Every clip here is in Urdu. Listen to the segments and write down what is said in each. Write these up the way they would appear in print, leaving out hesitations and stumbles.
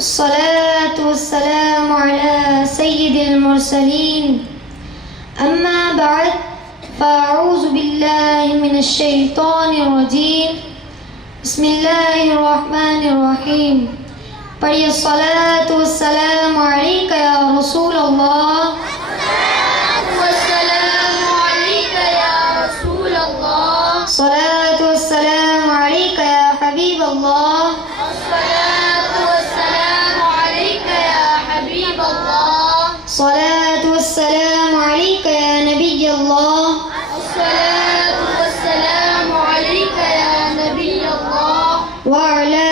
الصلاة والسلام على سيد المرسلين أما بعد فأعوذ بالله من الشيطان الرجيم بسم الله الرحمن الرحیم. پڑھیے الصلاة والسلام علیک یا رسول اللہ. والسلام عليك يا رسول الله. الصلاة والسلام علیک یا حبیب اللہ. الصلاة والسلام عليك يا حبيب الله. الصلاة والسلام علیک یا نبی اللہ. الصلاة والسلام عليك يا نبي الله. وعلى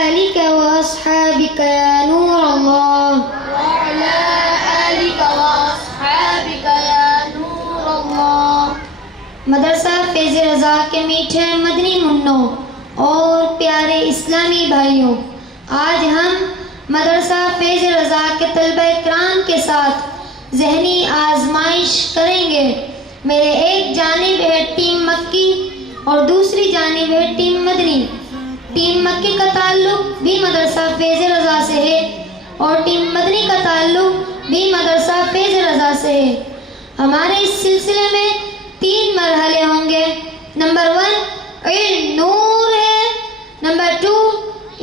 آلك وأصحابك يا نور الله. وعلى آلك وأصحابك يا نور الله. مدرسہ فیض رضا کے میٹھے مدنی منوں اور پیارے اسلامی بھائیوں، آج ہم مدرسہ فیض رضا کے طلبہ اکرام کے ساتھ ذہنی آزمائش کریں گے. میرے ایک جانب ہے ٹیم مکی اور دوسری جانب ہے ٹیم مدنی. ٹیم مکی کا تعلق بھی مدرسہ فیض رضا سے ہے اور ٹیم مدنی کا تعلق بھی مدرسہ فیض رضا سے ہے. ہمارے اس سلسلے میں 3 مرحلے ہوں گے. نمبر 1 علم نور ہے. نمبر 2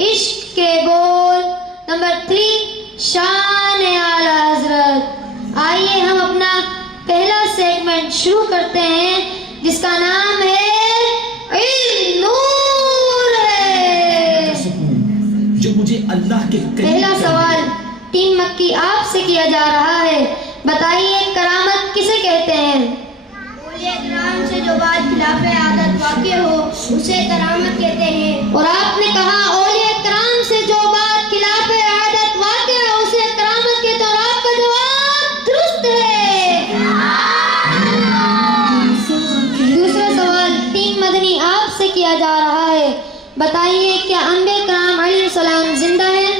عشق کے بول. نمبر 3 شان اعلیٰ حضرت. آئیے ہم اپنا پہلا سیگمنٹ شروع کرتے ہیں جس کا نام ہے علم نور ہے. جو مجھے اللہ کے پہلا سوال ٹیم مکی آپ سے کیا جا رہا ہے. بتائیے کرامت کسے کہتے ہیں؟ اولیاء کرام سے جو بات خلاف عادت واقع ہو اسے کرامت کہتے ہیں. اور آپ نے کہا اولیاء کرام سے جو بات خلاف عادت واقع ہے اسے کرامت کہتے ہیں، اور آپ کا جواب درست ہے. دوسرا سوال ٹیم مدنی آپ سے کیا جا رہا ہے. بتائیے کیا انبیاء کرام علیہ السلام زندہ ہیں؟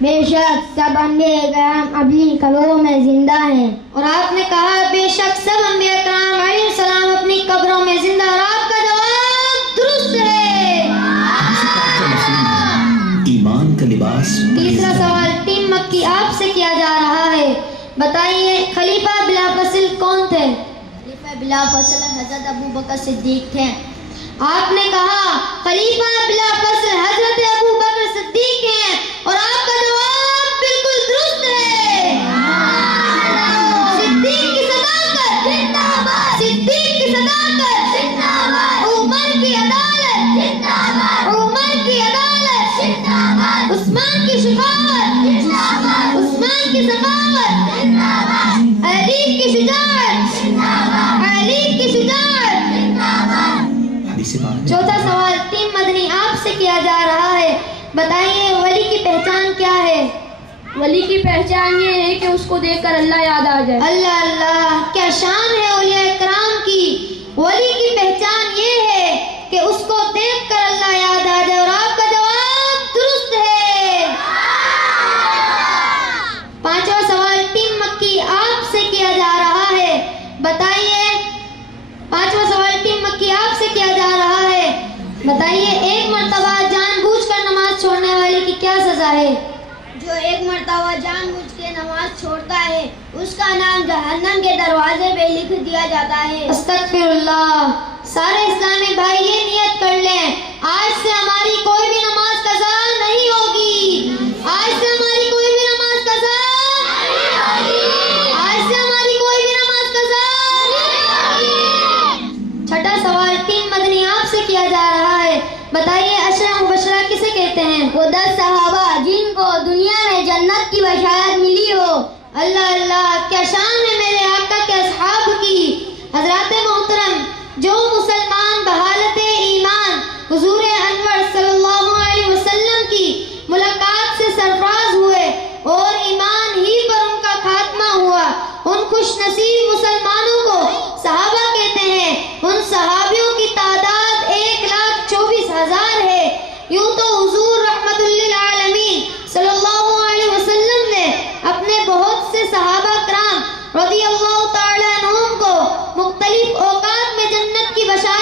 بے شک سب انبیاء کرام اپنی قبروں میں زندہ ہیں. اور آپ نے کہا بے شک سب انبیاء کرام علیہ السلام اپنی قبروں میں زندہ، اور آپ کا جواب درست ہے. ایمان کا لباس. تیسرا سوال ٹیم مکی آپ سے کیا جا رہا ہے. بتائیے خلیفہ بلا فصل کون تھے؟ خلیفہ بلا فصل حضرت ابو بکر صدیق تھے. آپ نے کہا خلیفہ بلا فصل حضرت ابو بکر صدیق ہیں، اور آپ کا جواب بالکل درست ہے. صدیق کی صداقت زندہ باد. صدیق کی صداقت زندہ باد. عمر کی عدالت زندہ باد. عمر کی عدالت زندہ باد. عثمان کی شفاعت زندہ باد. عثمان کی سخاوت زندہ باد. علی کی شجاعت زندہ باد. علی کی شجاعت زندہ باد. چوتھا سوال ٹیم مدنی آپ سے کیا جا رہا ہے. بتائیے ولی کی پہچان کیا ہے؟ ولی کی پہچان یہ ہے کہ اس کو دیکھ کر اللہ یاد آ جائے. اللہ اللہ، کیا شان ہے اولیاء کرام کی. ولی کی پہچان یہ ہے کہ اس کو دیکھ کر اللہ یاد آ جائے، اور آپ کا جواب درست ہے. پانچواں سوال ٹیم مکی آپ سے کیا جا رہا ہے. بتائیے پانچواں سوال ٹیم مکی آپ سے کیا جا رہا ہے. بتائیے ایک مرتبہ جان بوجھ کر نماز چھوڑنے والے کی کیا سزا ہے؟ جو ایک مرتبہ جان بوجھ کے نماز چھوڑتا ہے اس کا نام جہنم کے دروازے پہ لکھ دیا جاتا ہے. استغفر اللہ. سارے اسلامی بھائی یہ نیت کر لیں آج سے ہماری کوئی بھی نماز قضا نہیں ہوگی. آج سے ہماری کوئی بھی نماز قضا نہیں ہوگی. آج سے ہماری کوئی بھی نماز قضا نہیں ہوگی. چھٹا سوال ٹیم مدنی آپ سے کیا جا رہا ہے. بتائیے عشرہ مبشرہ کسے کہتے ہیں؟ وہ 10 صحابہ جن کو دنیا میں جنت کی بشارت ملی ہو. اللہ اللہ، کیا شان ہے میرے آقا کے اصحاب کی. حضرات محترم، جو مسلمان بحالت ایمان حضور انور صلی اللہ علیہ وسلم کی ملاقات سے سرفراز ہوئے اور ایمان ہی پر ان کا خاتمہ ہوا، ان خوش نصیب مسلمانوں کو صحابہ کہتے ہیں. ان صحابیوں کی تعداد 1,24,000 ہے. یوں تو حضور رحمت للعالمین صلی اللہ علیہ وسلم نے اپنے بہت سے صحابہ کرام رضی اللہ تعالیٰ عنہم کو مختلف اوقات میں جنت کی بشارت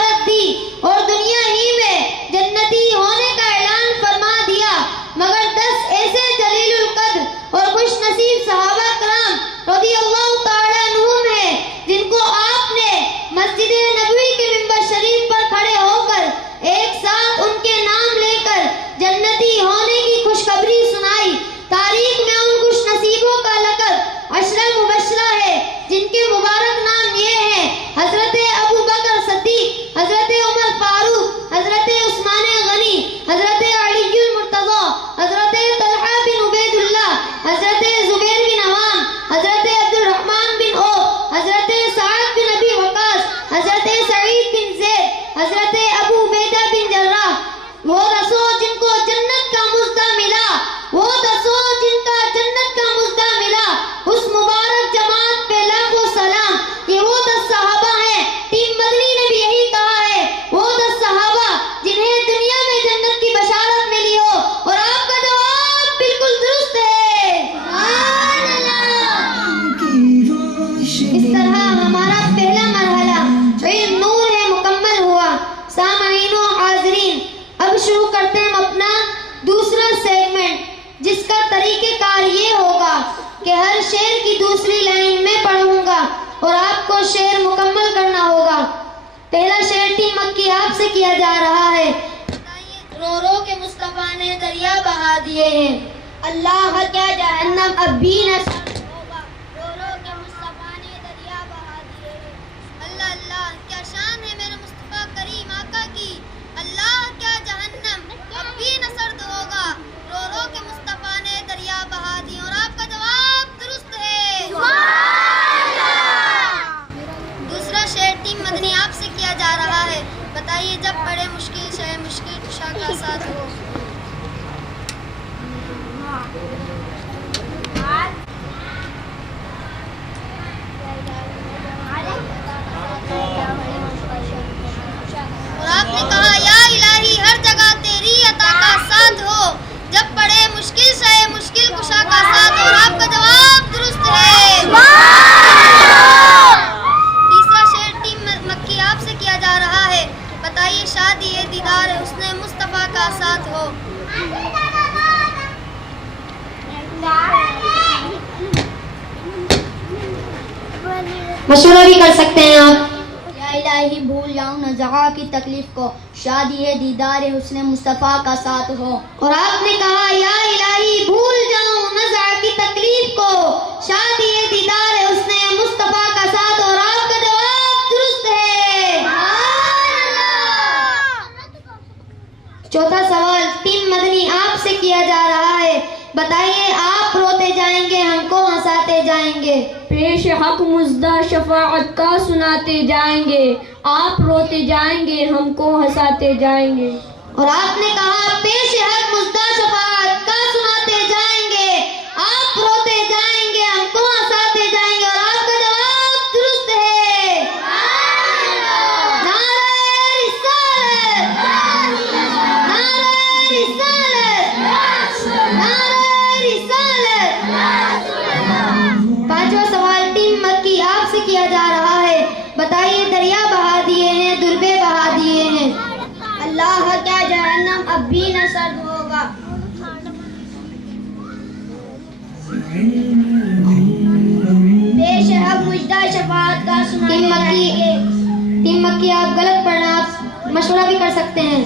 کہ ہر شعر کی دوسری لائن میں پڑھوں گا اور آپ کو شعر مکمل کرنا ہوگا. پہلا شعر ٹیم مکی آپ سے کیا جا رہا ہے. رو رو کے مصطفیٰ نے دریا بہا دیے ہیں. اللہ کیا جہنم اب بھی نہ سرد ہوگا، رو رو کے مصطفیٰ نے دریا بہا دیے ہیں. اللہ اللہ کیا شان ہے میرے مصطفیٰ کریم آقا کی. اللہ کیا جہنم اب بھی نہ سرد ہوگا، رو رو کے مصطفیٰ نے دریا بہا دی. اور آپ کا جواب درست ہے. دوسرا شعر ٹیم مدنی آپ سے کیا جا رہا ہے. بتائیے جب پڑے مشکل شے مشکل کشا کا ساتھ ہو. اور آپ نے کہا یا الہی ہر جگہ تیری عطا کا ساتھ ہو، جب پڑے مشکل سے مشکل کشا کا ساتھ. اور آپ کا جواب درست ہے. تیسرا شعر ٹیم مکی آپ سے کیا جا رہا ہے. بتائیے شادی دیدار حسن مصطفیٰ کا ساتھ ہو. مشورہ بھی کر سکتے ہیں آپ. یا الہی بھول جاؤں نہ جگہ کی تکلیف کو، شادی ہے دیدار حسن مصطفیٰ کا ساتھ ہو. اور آپ نے کہا یا الہی بھول جاؤں نزع کی تکلیف کو، شادی ہے دیدار حسن مصطفیٰ کا ساتھ. اور آپ کا جواب درست ہے. چوتھا سوال ٹیم مدنی آپ سے کیا جا رہا ہے. بتائیے آپ روتے جائیں گے ہم کو ہنساتے جائیں گے. پیش حق مزدہ شفاعت کا سناتے جائیں گے، آپ روتے جائیں گے ہم کو ہنساتے جائیں گے. اور آپ نے کہا پیش حق مزدہ شفاعت کا سناتے جائیں گے، آپ روتے جائیں گے ہم کو ہنساتے جائیں گے. اور آپ کا جواب درست ہے. نعرہ رسالت، نعرہ رسالت، نعرہ رسالت. پانچواں سوال ٹیم مکی آپ سے کیا جا رہا ہے. بتائیے دریا بہا دیے ہیں دربے بہا دیے ہیں. اللہ کیا جہنم اب بھی نہ سرد ہوگا. پیش حق مجدہ شفاعت کا سناتے جائیں گے. ٹیم مکی آپ غلط پڑھنا، آپ مشورہ بھی کر سکتے ہیں.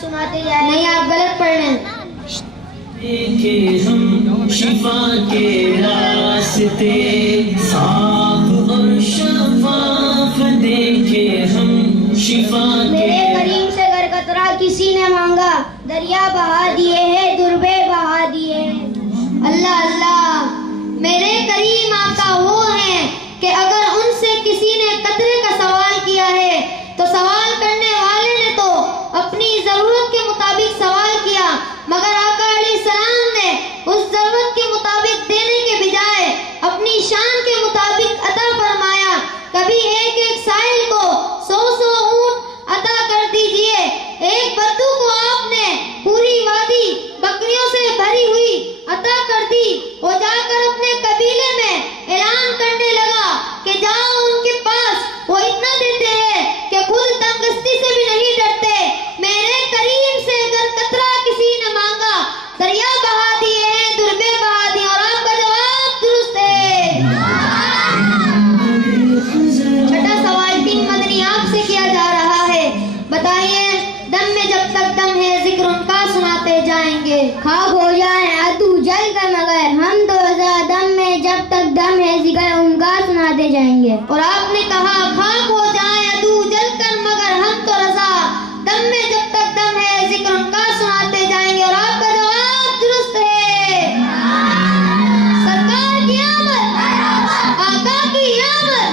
سناتے جائیں. نہیں آپ غلط پڑھ رہے ہیں. دیکھے ہم شفا کے راستے صاف اور شفاف، دیکھے ہم شفا میرے کریم سے گر قطرہ کسی نے مانگا، دریا بہا دیے ہیں دربے بہا دیے ہیں. اللہ اللہ میرے کریم آقا وہ ہیں کہ اگر ان سے کسی نے قطرے کا سوال کیا ہے تو سوال کرنے والے نے تو اپنی ضرورت کے مطابق سوال کیا، مگر آقا علیہ السلام نے اس ضرورت کے مطابق دینے کے بجائے اپنی شان کے مطابق عطا فرمایا. کبھی ایک ایک سائل کو 100 اونٹ عطا کر دیجئے. ایک بدو کو آپ نے پوری وادی بکریوں سے بھری ہوئی عطا کر دی. وہ جا کر اپنے قبیلے میں اعلان کرنے لگا کہ جاؤ ان کے پاس، وہ اتنا دیتے ہیں کہ خود تنگستی سے بھی نہیں ڈرتے. میرے کریم سے اگر قطرہ کسی نے مانگا، دریا بہا دیے ہیں دربے بہا دیے. اور آپ کا جواب درست ہے. چھٹا سوال ٹیم مدنی آپ سے کیا جا رہا ہے. بتائیے دم میں جب تک دم ہے ذکر ان کا سناتے جائیں گے. خاک ہو جائیں عدو جل کر مگر ہم تو دم میں جب تک دم ہے ذکر ان کا سناتے جائیں گے. اور آپ نے کہا خاک ہو جائیں عدو جل کر مگر ہم تو رضا، دم میں جب تک دم ہے ذکر ان کا سناتے جائیں گے. اور آپ کا جواب درست ہے. سرکار کی آمد، آقا کی آمد،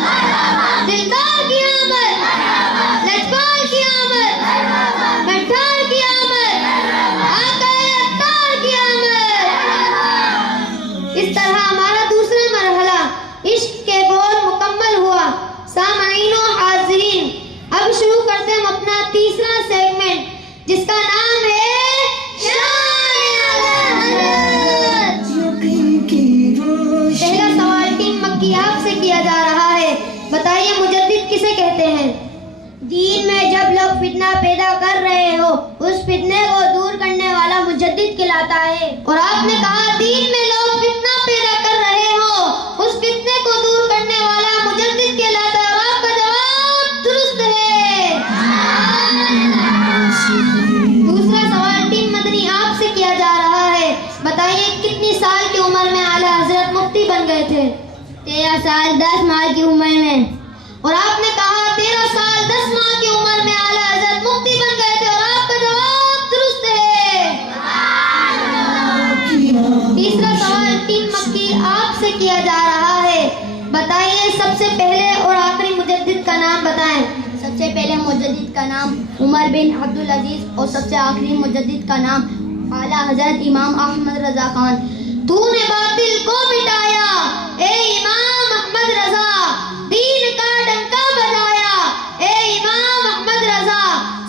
دلدار کی آمد، لجپال کی آمد، گھنٹال کی آمد، آقا عطار کی آمد. اس طرح ہمارا دوسرا مرحلہ عشق کے بول مکمل ہوا. سامعین و حاضرین اب شروع کرتے ہیں ہم اپنا تیسرا سیگمنٹ جس کا نام ہے شان اعلی حضرت. پہلا سوال دین میں جب لوگ فتنہ پیدا کر رہے ہو اس فتنے کو دور کرنے والا مجدد کہلاتا ہے. اور آپ نے کہا دین میں لوگ فتنہ پیدا کر رہے ہو اس فتنے کو دور کرنے والا مجدد کہلاتا ہے. اور آپ کا جواب درست ہے. دوسرا سوال ٹیم مدنی آپ سے کیا جا رہا ہے. بتائیے کتنی سال کی عمر میں اعلیٰ حضرت مفتی بن گئے تھے؟ 13 سال 10 ماہ کی عمر میں. اور آپ نے کہا 13 سال 10 ماہ کی عمر میں اعلیٰ حضرت مفتی بن گئے تھے. اور آپ کا جواب درست ہے. تیسرا سوال ٹیم مکی آپ سے کیا جا رہا ہے. بتائیے سب سے پہلے اور آخری مجدد کا نام بتائیں. سب سے پہلے مجدد کا نام عمر بن عبدالعزیز اور سب سے آخری مجدد کا نام اعلیٰ حضرت امام احمد رضا خان. تو نے باطل کو مٹایا اے امام احمد رضا, دین کا ڈنکا بجایا اے امام احمد رضا.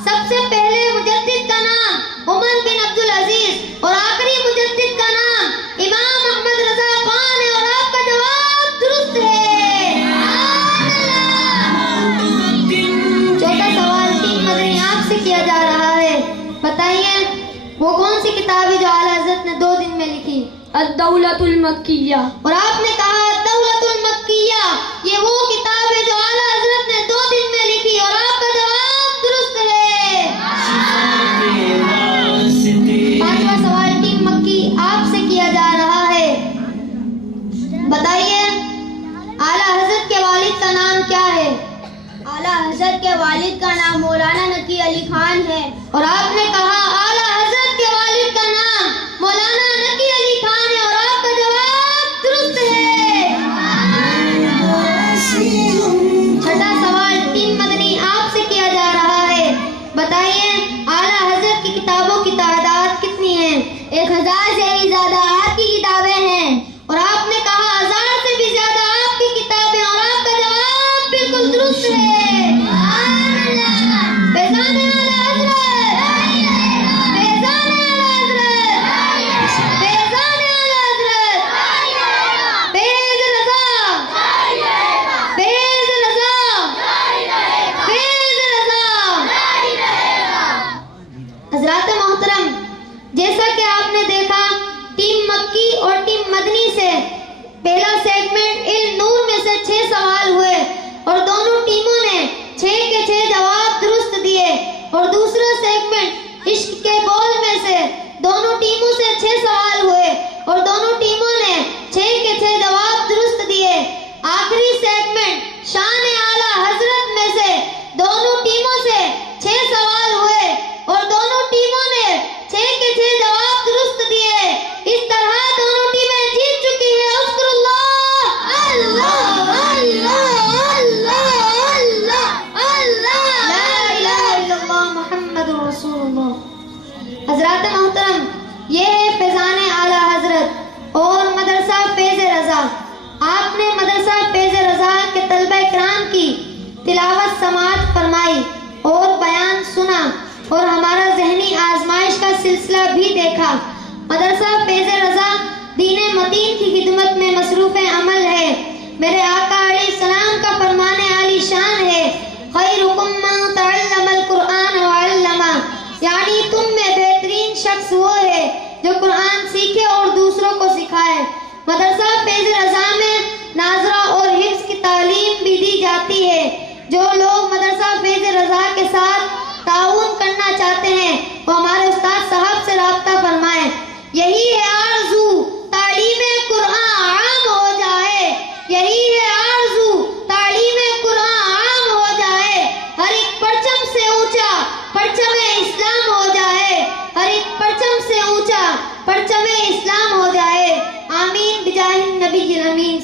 سب سے پہلے مجدد کا نام عمر بن عبدالعزیز اور آخری مجدد کا نام امام احمد رضا خان ہے. اور آپ کا جواب درست ہے. چوتھا سوال ٹیم مدنی آپ سے کیا جا رہا ہے. بتائیے وہ کون سی کتاب ہے جو اعلیٰ حضرت نے 2 دن میں لکھی؟ الدولۃ المکیہ. اور آپ نے کہا الدولۃ المکیہ یہ وہ کتاب ہے جو اعلیٰ حضرت نے 2 دن میں لکھی. اور آپ کا جواب درست ہے. پانچواں سوال ٹیم مکی آپ سے کیا جا رہا ہے. بتائیے اعلیٰ حضرت کے والد کا نام کیا ہے؟ اعلیٰ حضرت کے والد کا نام مولانا نقی علی خان ہے. اور آپ نے کہا اعلیٰ حضرت کے والد کا نام مولانا نقی علی خان ہے. اور آپ کا جواب درست ہے. چھٹا سوال ٹیم مدنی آپ سے کیا جا رہا ہے. بتائیے اعلیٰ حضرت کی کتابوں کی تعداد کتنی ہے؟ 1000 سے بھی زیادہ آپ کی کتابیں ہیں. اور آپ نے کہا 1000 سے بھی زیادہ آپ کی کتابیں. اور آپ کا جواب بالکل درست ہے. فیضان اعلیٰ حضرت, فیضان اعلیٰ حضرت, فیضان اعلیٰ حضرت, فیض رضا, فیض رضا, فیض رضا. حضرات محترم, جیسا کہ آپ نے دیکھا ٹیم مکی اور ٹیم مدنی سے پہلا سیگمنٹ علم نور میں سے 6 سوال ہوئے اور دونوں ٹیموں نے 6 کے 6 جواب درست دیے. اور دوسرا سیگمنٹ عشق کے بول میں سے دونوں ٹیموں سے 6 سوال ہوئے اور دونوں ٹیموں نے 6 کے 6 جواب درست دیے. آخری سیگمنٹ شان اعلیٰ حضرت میں سے دونوں ٹیموں سے 6 سوال ہوئے اور دونوں ٹیموں نے 6 کے 6 جواب درست دیے. اس طرح دونوں ٹیمیں جیت چکی ہیں. اذکر اللہ, اللہ, اللہ, اللہ, اللہ, اللہ, لا الہ الا اللہ محمد رسول اللہ. حضرات محترم, یہ ہے فیضان اعلیٰ حضرت اور مدرسہ فیض رضا. آپ نے مدرسہ فیض رضا کے طلبہ کرام کی تلاوت سماعت فرمائی اور بیان سنا اور ہمارا ذہنی آزمائش کا سلسلہ بھی دیکھا. مدرسہ فیض رضا دین متین کی خدمت میں مصروف عمل ہے. میرے آقا علیہ السلام کا فرمان عالی شان ہے, خیرکم من تعلم القرآن وعلمہ, یعنی تم میں بہترین شخص وہ ہے جو قرآن سیکھے اور دوسروں کو سکھائے. مدرسہ فیض رضا میں ناظرہ اور حفظ کی تعلیم بھی دی جاتی ہے. جو لوگ مدرسہ فیض رضا کے ساتھ تعاون کرنا چاہتے ہیں وہ ہمارے استاد صاحب سے رابطہ فرمائیں. یہی ہے آرزو تعلیم قرآن عام ہو جائے, یہی ہے آرزو تعلیم قرآن عام ہو جائے. ہر ایک پرچم سے اونچا پرچم اسلام ہو جائے, ہر ایک پرچم سے اونچا پرچم اسلام ہو جائے. آمین بجاہ النبی الامین.